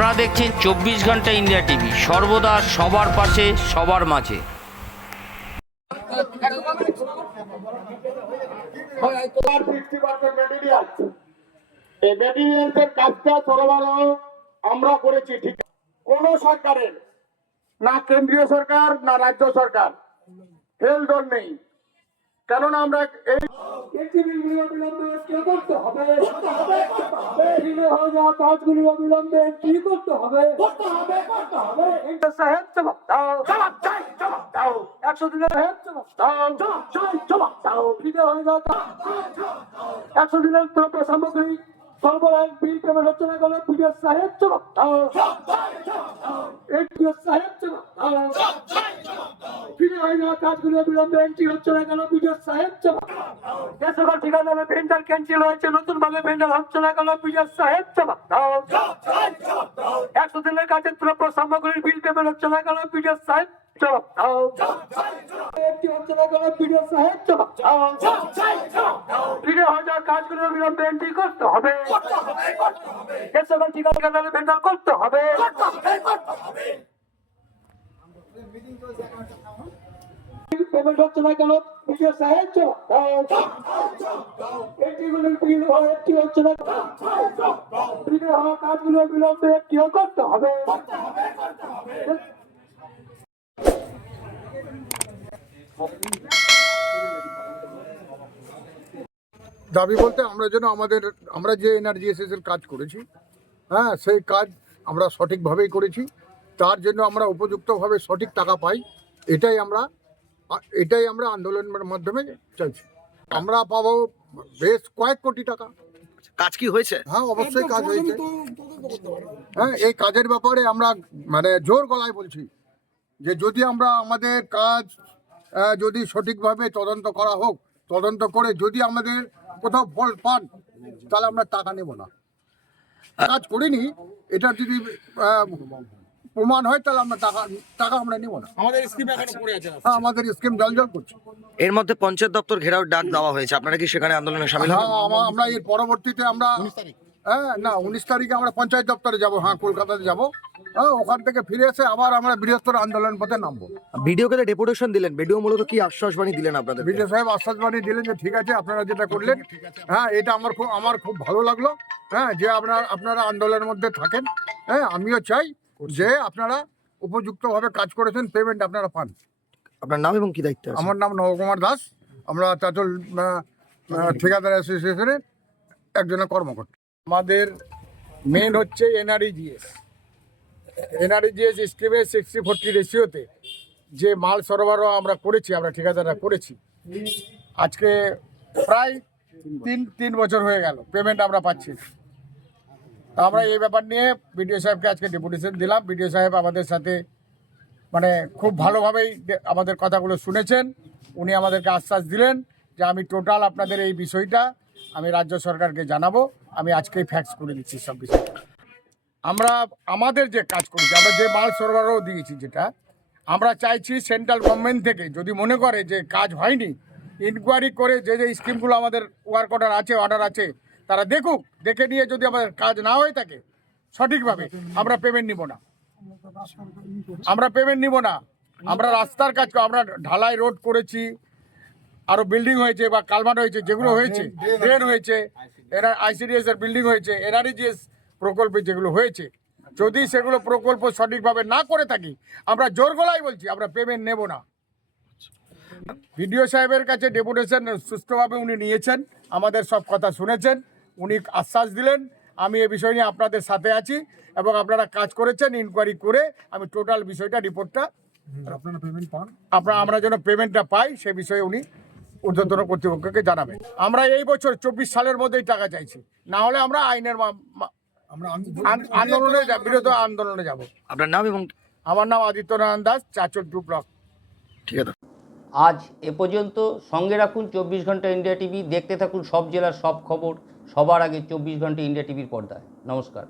আপনারা দেখছেন চব্বিশ ঘণ্টা ইন্ডিয়া টিভি। সর্বদা সবার পাশে, সবার মাঝে। কাজটা আমরা করেছি, ঠিক। কোন সরকারের, না কেন্দ্রীয় সরকার, না রাজ্য সরকার হেলদোল নেই। কেননা আমরা এই পৃথিবীগুলি অবিলম্বে কি করতে হবে? হয়ে যাওয়া কাজগুলি অবিলম্বে কি করতে হবে? সাহেব জবাব দাও। জবাব চাই জবাব দাও। একশো দিনের সাহেব দাও। জবাব চাই জবাব দাও। ফিরে হয়ে যাওয়া একশো দিনের দ্রব্য সামগ্রী সরবরাহ বিল পেমেন্ট হচ্ছে না গেলে পিডিএস সাহেব এনটিএস সাহেব জবাব ফিরে হয়ে যাওয়া কাজগুলি অবিলম্বে এন্ট্রি হচ্ছে না কেন পিডিএস সাহেব জবাব যে ঠিকাদারে ভেন্ডার ক্যান্সেল হয়েছে নতুন ভাবে ভেন্ডার হচ্ছে না কেন পিডিএস সাহেব জবাব একশো দিনের কাছে দ্রব্য সামগ্রীর বিল পেমেন্ট হচ্ছে না কেন পিডিএস সাহেব জবাব একটি হচ্ছে না কেন পিডিএস সাহেব কাজগুলো না কেন পিডিএস সাহেব একটি হচ্ছে না বিলম্বে একটিও করতে হবে দাবি বলতে আমরা যেন আমাদের আমরা যে এনআরজিএসএস এর কাজ করেছি হ্যাঁ সেই কাজ আমরা সঠিকভাবেই করেছি তার জন্য আমরা উপযুক্তভাবে সঠিক টাকা পাই এটাই আমরা এটাই আমরা আন্দোলনের মাধ্যমে চাইছি। আমরা পাবো বেশ কয়েক কোটি টাকা। কাজ কি হয়েছে? হ্যাঁ অবশ্যই কাজ হয়েছে। হ্যাঁ এই কাজের ব্যাপারে আমরা মানে জোর গলায় বলছি যে যদি আমরা আমাদের কাজ যদি সঠিকভাবে তদন্ত করা হোক তদন্ত করে যদি আমাদের কোথাও ফল পান তাহলে আমরা টাকা নেব না। কাজ করিনি এটা যদি প্রমাণ হয় তাহলে আমরা টাকা টাকা আমরা নেব না। আমাদের স্কিম হ্যাঁ আমাদের স্কিম জল জল করছে। এর মধ্যে পঞ্চায়েত দপ্তর ঘেরাও ডাক দেওয়া হয়েছে। আপনারা কি সেখানে আন্দোলনে সামিল হ্যাঁ হবেন আমরা এর পরবর্তীতে আমরা হ্যাঁ না উনিশ তারিখে আমরা পঞ্চায়েত দপ্তরে যাব হ্যাঁ কলকাতাতে যাব। হ্যাঁ ওখান থেকে ফিরে এসে আবার আমরা বৃহত্তর আন্দোলন পথে নামবো। ভিডিওকে ডেপুটেশন দিলেন ভিডিও মূলত কি আশ্বাসবাণী দিলেন আপনাদের? বিডিও সাহেব আশ্বাস বানিয়ে দিলেন যে ঠিক আছে আপনারা যেটা করলেন হ্যাঁ এটা আমার খুব আমার খুব ভালো লাগল হ্যাঁ যে আপনারা আপনারা আন্দোলনের মধ্যে থাকেন। হ্যাঁ আমিও চাই যে আপনারা উপযুক্তভাবে কাজ করেছেন পেমেন্ট আপনারা পান। আপনার নাম এবং কি দায়িত্ব আমার নাম নবকুমার দাস আমরা চাচল ঠিকাদার অ্যাসোসিয়েশনের একজনের কর্মকর্তা। আমাদের মেন হচ্ছে এনআরইজিএস এনআরইজিএস স্কিমে সিক্সটি ফোরটি রেশিওতে যে মাল সরবরাহ আমরা করেছি, আমরা ঠিকাদাররা করেছি, আজকে প্রায় তিন তিন বছর হয়ে গেল পেমেন্ট আমরা পাচ্ছি আমরা এই ব্যাপার নিয়ে বিডিও সাহেবকে আজকে ডেপুটেশন দিলাম। বিডিও সাহেব আমাদের সাথে মানে খুব ভালোভাবেই আমাদের কথাগুলো শুনেছেন। উনি আমাদেরকে আশ্বাস দিলেন যে আমি টোটাল আপনাদের এই বিষয়টা আমি রাজ্য সরকারকে জানাব, আমি আজকেই ফ্যাক্স করে দিচ্ছি সব বিষয় আমরা, আমাদের যে কাজ করেছি, আমরা যে মাল সরবরাহ দিয়েছি যেটা, আমরা চাইছি সেন্ট্রাল গভর্নমেন্ট থেকে, যদি মনে করে যে কাজ হয়নি ইনকোয়ারি করে যে যে স্কিমগুলো আমাদের ওয়ার্ক অর্ডার আছে অর্ডার আছে, তারা দেখুক, দেখে নিয়ে যদি আমাদের কাজ না হয়ে থাকে, সঠিকভাবে আমরা পেমেন্ট নিব না। আমরা পেমেন্ট নিব না। আমরা রাস্তার কাজ, আমরা ঢালাই রোড করেছি আরও বিল্ডিং হয়েছে বা কালভার্ট হয়েছে যেগুলো হয়েছে ড্রেন হয়েছে। এরা আইসিডিএস এর বিল্ডিং হয়েছে এনআরইজিএস প্রকল্পে যেগুলো হয়েছে। যদি সেগুলো প্রকল্প সঠিকভাবে না করে থাকি আমরা জোর গলায় বলছি আমরা পেমেন্ট নেব না। ভিডিও সাহেবের কাছে ডেপুটেশন সুষ্ঠুভাবে উনি নিয়েছেন আমাদের সব কথা শুনেছেন উনি আশ্বাস দিলেন। আমি এ বিষয় নিয়ে আপনাদের সাথে আছি এবং আপনারা কাজ করেছেন ইনকোয়ারি করে আমি টোটাল বিষয়টা রিপোর্টটা আপনারা পেমেন্ট পান? আপনারা আমরা যেন পেমেন্টটা পাই সে বিষয়ে উনি ঊর্ধ্বতন কর্তৃপক্ষকে জানাবেন আমরা এই বছর চব্বিশ সালের মধ্যেই টাকা চাইছি। না হলে আমরা আইনের আমরা আন্দোলনে যাব বিরোধী আন্দোলনে যাব। আপনার নাম এবং আমার নাম আদিত্য নারায়ণ দাস চাচল টু ব্লক ঠিক আছে। আজ এ পর্যন্ত সঙ্গে রাখুন চব্বিশ ঘণ্টা ইন্ডিয়া টিভি। দেখতে থাকুন সব জেলার সব খবর। সবার আগে চব্বিশ ঘণ্টা ইন্ডিয়া টিভির পর্দায়। নমস্কার।